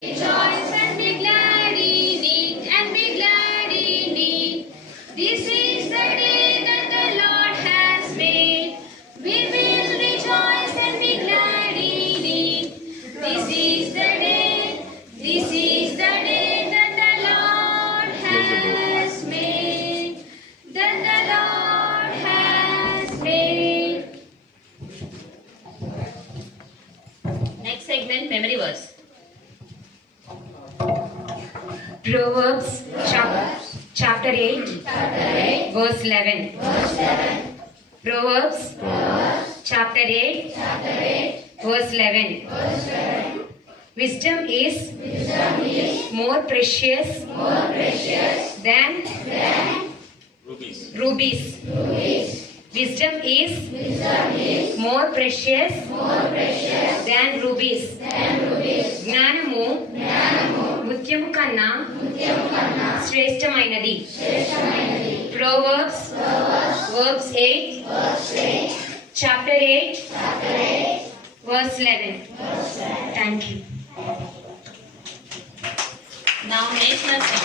Rejoice and be glad in it, and be glad in it. This is the day that the Lord has made. We will rejoice and be glad in it. This is the day that the Lord has made. That the Lord has made. Next segment, memory verse. Proverbs chapter 8, verse 11. Proverbs chapter 8, verse 11. Wisdom is more precious than rubies. Wisdom is more precious than rubies. జ్ఞానము ముత్యము కన్నా శ్రేష్టమైనది. Proverbs 8, chapter 8, verse 11. Thank you. Now, national song.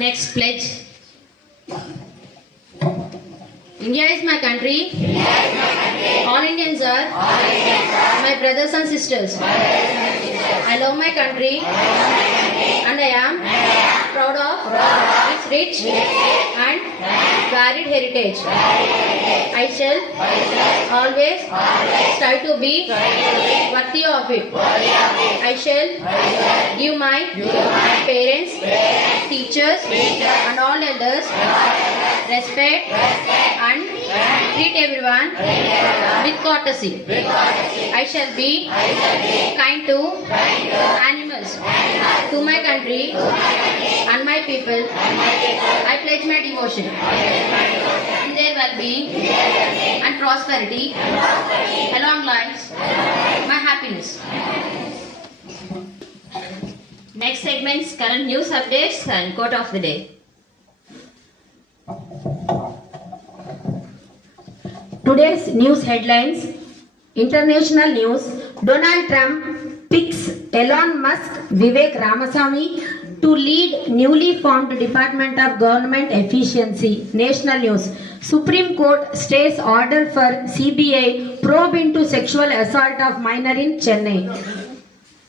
Next pledge. India is my country. All Indians are my brothers and sisters. I love my country and I am proud of its rich and varied heritage. I shall always strive to be worthy of it. I shall give my parents, teachers and all elders respect and treat everyone with courtesy. I shall be kind to animals, to my country and my people. I pledge my devotion in their well-being and prosperity, along lives, my happiness. Next segments, current news updates and quote of the day. Today's news headlines. International news. Donald Trump picks Elon Musk, Vivek Ramaswamy to lead newly formed Department of Government Efficiency. National news. Supreme Court stays order for CBI probe into sexual assault of minor in Chennai.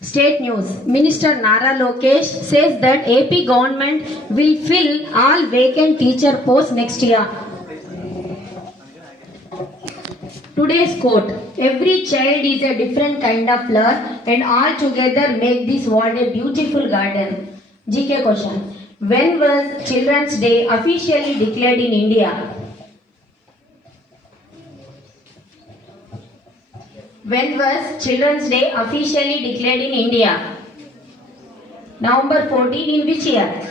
State news. Minister Nara Lokesh says that AP government will fill all vacant teacher posts next year. Today's quote. Every child is a different kind of flower and all together make this world a beautiful garden. GK question. When was Children's Day officially declared in India? When was Children's Day officially declared in India? November 14. In which year?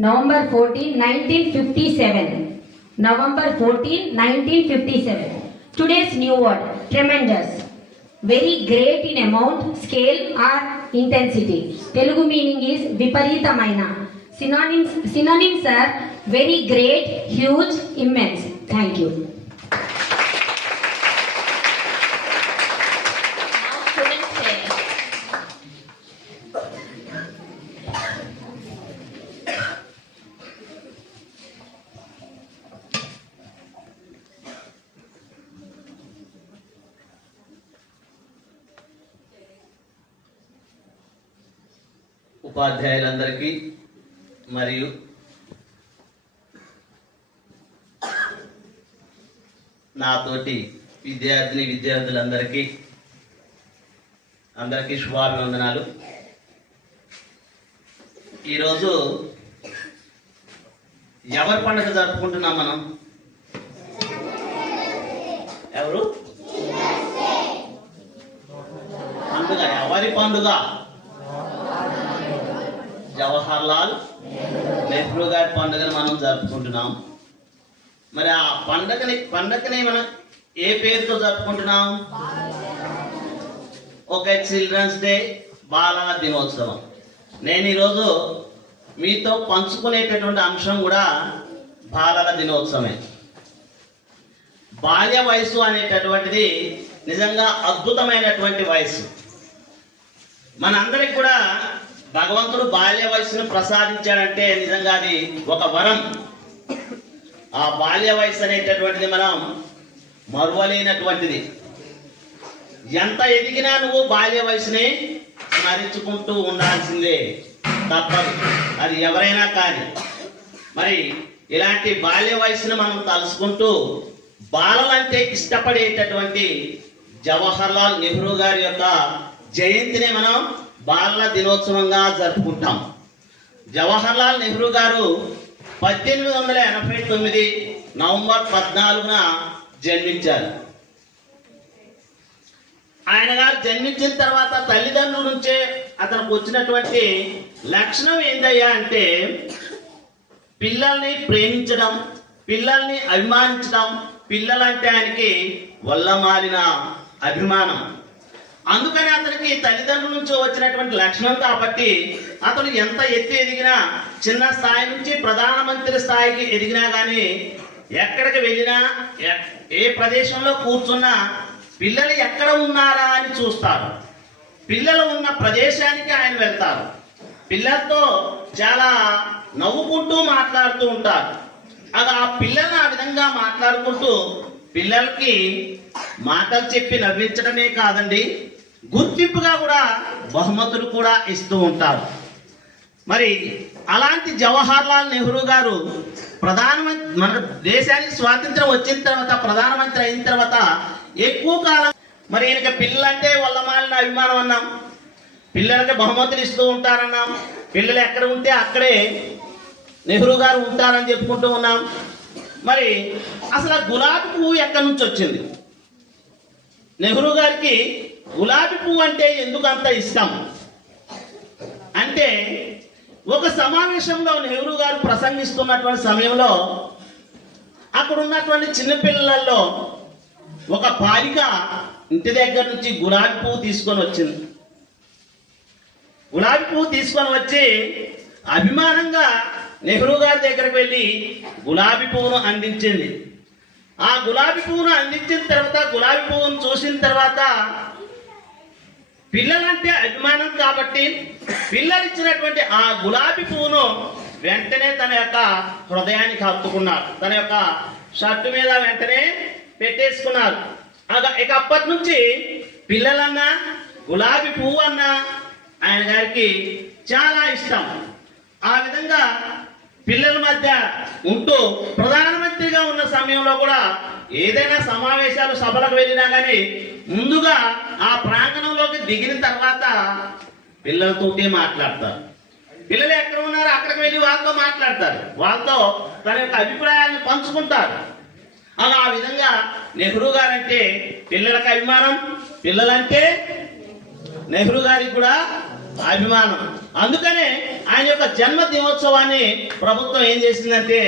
November 14, 1957. November 14, 1957. Today's new word. Tremendous. Very great in amount, scale or intensity. Telugu meaning is viparitamaina. Synonyms are very great, huge, immense. Thank you. Now students say. ఉపాధ్యాయులందరికీ మరియు నాతోటి విద్యార్థులందరికీ శుభాభివందనాలు. ఈరోజు ఎవరి పండుగ జరుపుకుంటున్నాం మనం? ఎవరు పండుగ? ఎవరి పండుగ? జవహర్లాల్ నెహ్రూ గారి పండుగను మనం జరుపుకుంటున్నాం. మరి ఆ పండగని మనం ఏ పేరుతో జరుపుకుంటున్నాం? ఓకే, చిల్డ్రన్స్ డే, బాలల దినోత్సవం. నేను ఈరోజు మీతో పంచుకునేటటువంటి అంశం కూడా బాలల దినోత్సవమే. బాల్య వయసు అనేటటువంటిది నిజంగా అద్భుతమైనటువంటి వయసు. మనందరికి కూడా భగవంతుడు బాల్య వయసును ప్రసాదించాడంటే నిజంగా అది ఒక వరం. ఆ బాల్య వయసు అనేటటువంటిది మనం మరువలేనటువంటిది. ఎంత ఎదిగినా నువ్వు బాల్య వయసుని స్మరించుకుంటూ ఉండాల్సిందే, తప్పదు. అది ఎవరైనా కానీ. మరి ఇలాంటి బాల్య వయసును మనం తలుసుకుంటూ బాలలంటే ఇష్టపడేటటువంటి జవహర్లాల్ నెహ్రూ గారి యొక్క జయంతిని మనం బాలల దినోత్సవంగా జరుపుకుంటాం. జవహర్లాల్ నెహ్రూ గారు 1889 నవంబర్ 14న జన్మించారు. ఆయన గారు జన్మించిన తర్వాత తల్లిదండ్రుల నుంచే అతనికి వచ్చినటువంటి లక్షణం ఏందయ్యా అంటే పిల్లల్ని ప్రేమించడం, పిల్లల్ని అభిమానించడం, పిల్లలంటే ఆయనకి వల్లమాలిన అభిమానం. అందుకని అతనికి తల్లిదండ్రుల నుంచి వచ్చినటువంటి లక్షణం కాబట్టి అతను ఎంత ఎత్తి ఎదిగినా, చిన్న స్థాయి నుంచి ప్రధానమంత్రి స్థాయికి ఎదిగినా కానీ ఎక్కడికి వెళ్ళినా, ఏ ప్రదేశంలో కూర్చున్నా పిల్లలు ఎక్కడ ఉన్నారా అని చూస్తారు. పిల్లలు ఉన్న ప్రదేశానికి ఆయన వెళ్తారు. పిల్లలతో చాలా నవ్వుకుంటూ మాట్లాడుతూ ఉంటారు. అది ఆ పిల్లల్ని ఆ విధంగా మాట్లాడుకుంటూ పిల్లలకి మాటలు చెప్పి నవ్వించడమే కాదండి, గుర్తింపుగా కూడా బహుమతులు కూడా ఇస్తూ ఉంటారు. మరి అలాంటి జవహర్లాల్ నెహ్రూ గారు ప్రధానమంత్రి, మన దేశానికి స్వాతంత్రం వచ్చిన తర్వాత ప్రధానమంత్రి అయిన తర్వాత ఎక్కువ కాలం మరి ఈయనకి పిల్లలంటే వల్లమాలిన అభిమానం అన్నాం, పిల్లలకి బహుమతులు ఇస్తూ ఉంటారన్నాం, పిల్లలు ఎక్కడ ఉంటే అక్కడే నెహ్రూ గారు ఉంటారని చెప్పుకుంటూ ఉన్నాం. మరి అసలు ఆ గులాబీ పువ్వు ఎక్కడి నుంచి వచ్చింది? నెహ్రూ గారికి గులాబీ పువ్వు అంటే ఎందుకు అంత ఇష్టం అంటే, ఒక సమావేశంలో నెహ్రూ గారు ప్రసంగిస్తున్నటువంటి సమయంలో అక్కడ ఉన్నటువంటి చిన్నపిల్లలలో ఒక బాలిక ఇంటి దగ్గర నుంచి గులాబీ పువ్వు తీసుకొని వచ్చింది. గులాబీ పువ్వు తీసుకొని వచ్చి అభిమానంగా నెహ్రూ గారి దగ్గరకు వెళ్ళి గులాబీ పువ్వును అందించింది. ఆ గులాబీ పువ్వును అందించిన తర్వాత, గులాబీ పువ్వును చూసిన తర్వాత పిల్లలంటే అభిమానం కాబట్టి పిల్లలు ఇచ్చినటువంటి ఆ గులాబీ పువ్వును వెంటనే తన యొక్క హృదయానికి హత్తుకున్నారు. తన యొక్క షర్టు మీద వెంటనే పెట్టేసుకున్నారు. ఇక అప్పటి నుంచి పిల్లలన్నా గులాబీ పువ్వు అన్నా ఆయన గారికి చాలా ఇష్టం. ఆ విధంగా పిల్లల మధ్య ఉంటూ ప్రధానమంత్రిగా ఉన్న సమయంలో కూడా ఏదైనా సమావేశాలు, సభలకు వెళ్ళినా కానీ ముందుగా ఆ ప్రాంగణంలోకి దిగిన తర్వాత పిల్లలతోటే మాట్లాడతారు. పిల్లలు ఎక్కడ ఉన్నారో అక్కడికి వెళ్ళి వాళ్ళతో మాట్లాడతారు, వాళ్ళతో తన యొక్క అభిప్రాయాలను పంచుకుంటారు. అలా ఆ విధంగా నెహ్రూ గారంటే పిల్లలకు అభిమానం, పిల్లలంటే నెహ్రూ గారికి కూడా అభిమానం. అందుకనే ఆయన యొక్క జన్మ దినోత్సవాన్ని ప్రభుత్వం ఏం చేసిందంటే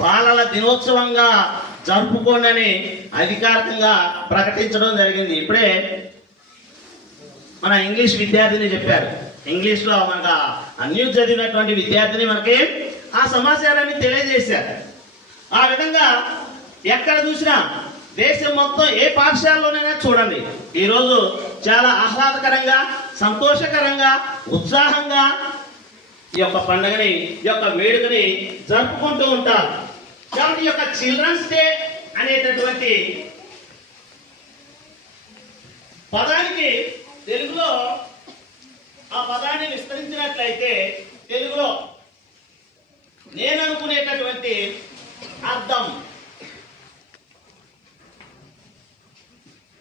బాలల దినోత్సవంగా జరుపుకోండి అని అధికారికంగా ప్రకటించడం జరిగింది. ఇప్పుడే మన ఇంగ్లీష్ విద్యార్థిని చెప్పారు. ఇంగ్లీష్లో మనకు న్యూస్ చదివినటువంటి విద్యార్థిని మనకి ఆ సమాచారాన్ని తెలియజేశారు. ఆ విధంగా ఎక్కడ చూసినా దేశం మొత్తం ఏ పాఠశాలలోనైనా చూడండి, ఈరోజు చాలా ఆహ్లాదకరంగా, సంతోషకరంగా, ఉత్సాహంగా ఈ యొక్క పండుగని, ఈ యొక్క వేడుకని జరుపుకుంటూ ఉంటారు. కాబట్టి ఈ యొక్క చిల్డ్రన్స్ డే అనేటటువంటి పదానికి తెలుగులో ఆ పదాన్ని విస్తరించినట్లయితే తెలుగులో నేను అనుకునేటటువంటి అర్థం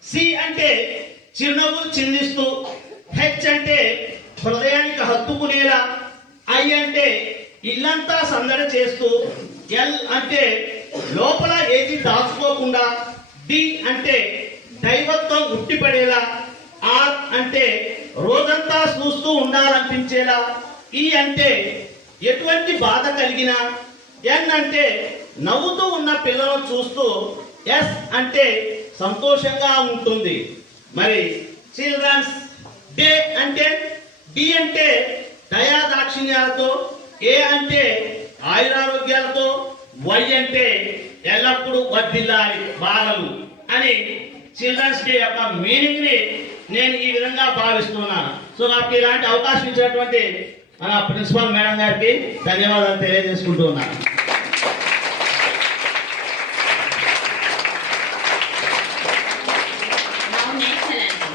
సి అంటే చిరునవ్వులు చిందిస్తూ, హెచ్ అంటే హృదయానికి హత్తుకునేలా, ఐ అంటే ఇల్లంతా సందడి చేస్తూ, ఎల్ అంటే లోపల ఏది దాచుకోకుండా, డి అంటే దైవత్వం ఉట్టిపడేలా, ఆర్ అంటే రోజంతా చూస్తూ ఉండాలనిపించేలా, ఈ అంటే ఎటువంటి బాధ కలిగినా, ఎన్ అంటే నవ్వుతూ ఉన్న పిల్లలను చూస్తూ, ఎస్ అంటే సంతోషంగా ఉంటుంది. మరి చిల్డ్రన్స్ డే అంటే డి అంటే దయా దాక్షిణ్యాలతో, ఏ అంటే ఆయురారోగ్యాలతో, వై అంటే ఎల్లప్పుడూ వర్ధిల్లాలి బాలలు అని చిల్డ్రన్స్ డే యొక్క మీనింగ్ ని నేను ఈ విధంగా భావిస్తున్నాను. సో నాకు ఇలాంటి అవకాశం ఇచ్చినటువంటి మన ప్రిన్సిపల్ మేడం గారికి ధన్యవాదాలు తెలియజేసుకుంటూ ఉన్నాను. Now national anthem.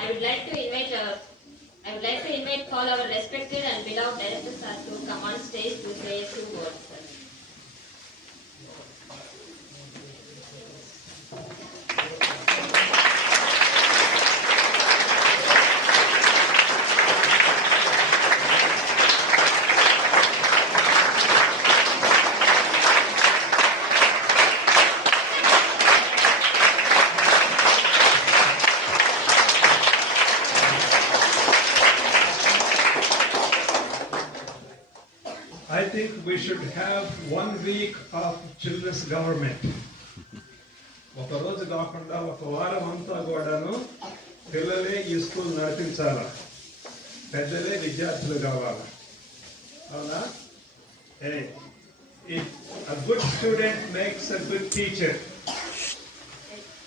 I would like to invite all our respected and beloved directors to come on stage to say a few words. I think we should have 1 week of children's government. ఒక రోజు కాకుండా ఒక వారం అంతా కూడాను పిల్లలే ఈ స్కూల్ నడిపించాలా, పెద్దలే విద్యార్థులు కావాలా. అవునా? A good student makes a good teacher.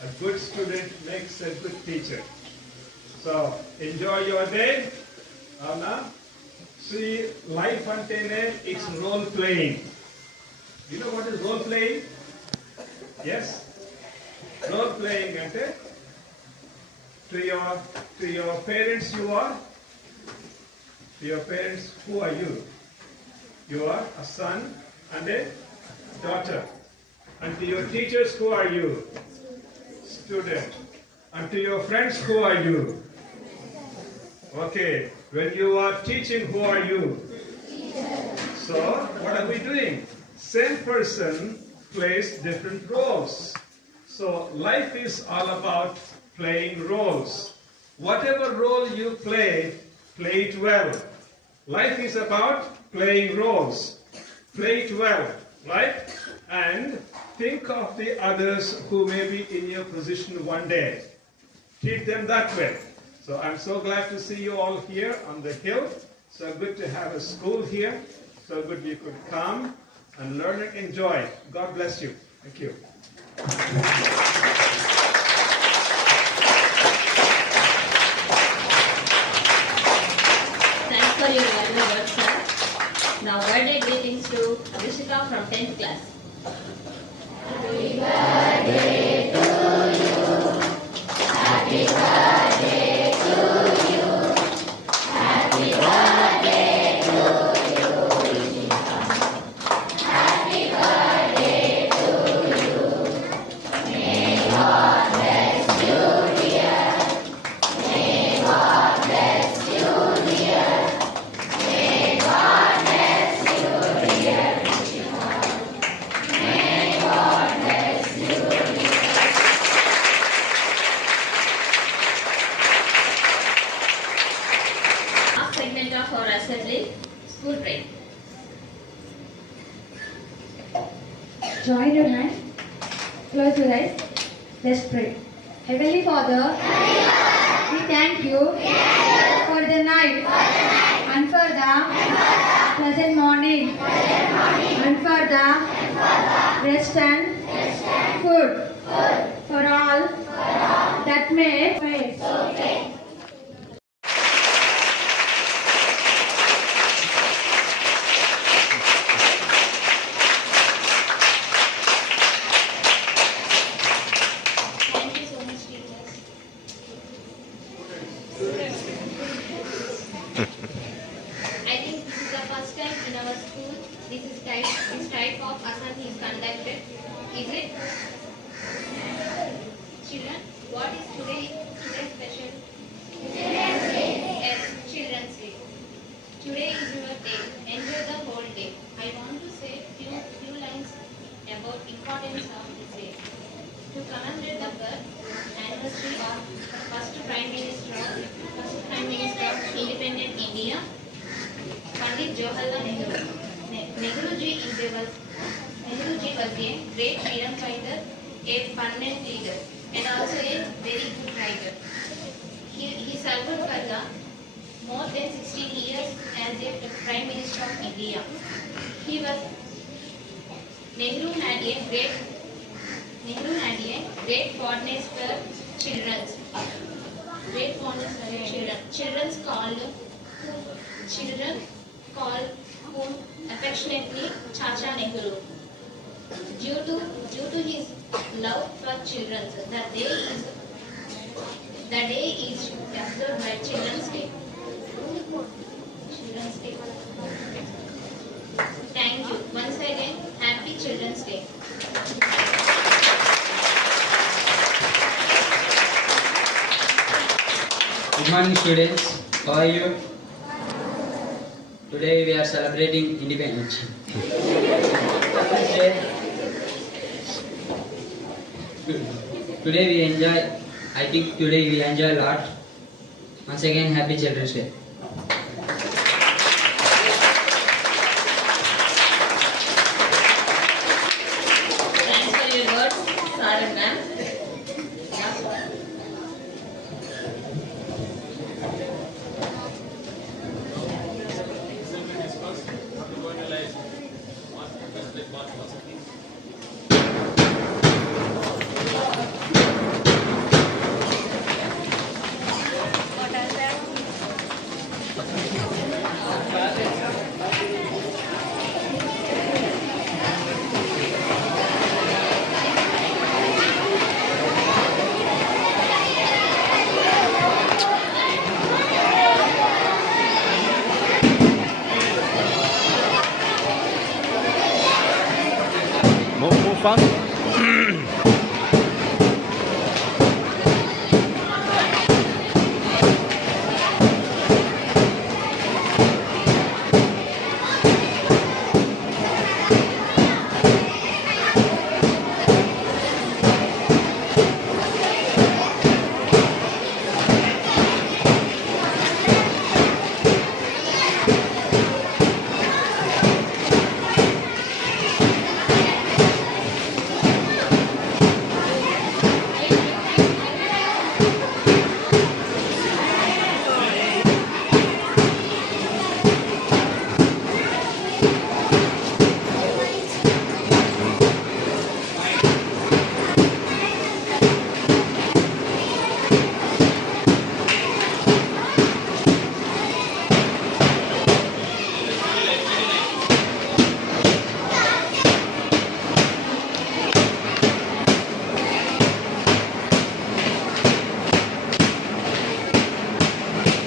A good student makes a good teacher. So enjoy your day. Avana? See, life antene it's role playing. You know what is role playing? Yes? Role playing ante to your parents you are. To your parents, who are you? You are a son and a daughter. And to your teachers, who are you? Student. And to your friends, who are you? Okay. When you are teaching, who are you? So, what are we doing? Same person plays different roles. So, life is all about playing roles. Whatever role you play it well. Life is about playing roles. Play it well, right? And think of the others who may be in your position one day. Treat them that way. So I'm so glad to see you all here on the hill. So good to have a school here. So good you could come and learn and enjoy. God bless you. Thank you. Thanks for your valuable words, sir. Now, birthday greetings to Abhishika from 10th class. Last segment of our assembly, school break. Join your hand, close your eyes, let's pray. Heavenly Father, we thank you for the night and for the pleasant morning and for the rest and food for all that may face. Thank you so much, teachers. I think this is the first time in our school this type of assembly is conducted. Is it? Children, what is today's special? Children's Day. Yes, Children's Day. Today is your day. Enjoy the whole day. I want to say few lines about importance of this day. To commemorate the birth anniversary of first Prime Minister of independent India, Pandit Jawaharlal Nehru. Nehruji was a great freedom fighter, a permanent leader, and also a very good writer. He served for the more than 16 years as a Prime Minister of India. Nehru had a great fondness for children. Children called him affectionately Chacha Nehru. Due to his love for children, the day is observed by Children's Day. Children's Day. Thank you. Once again, Happy Children's Day. Good morning, students. How are you? Today we are celebrating Independence Day. Today we enjoy. I think today we enjoy a lot. Once again, Happy Children's Day. Thanks for your words, sir and ma'am. Move on.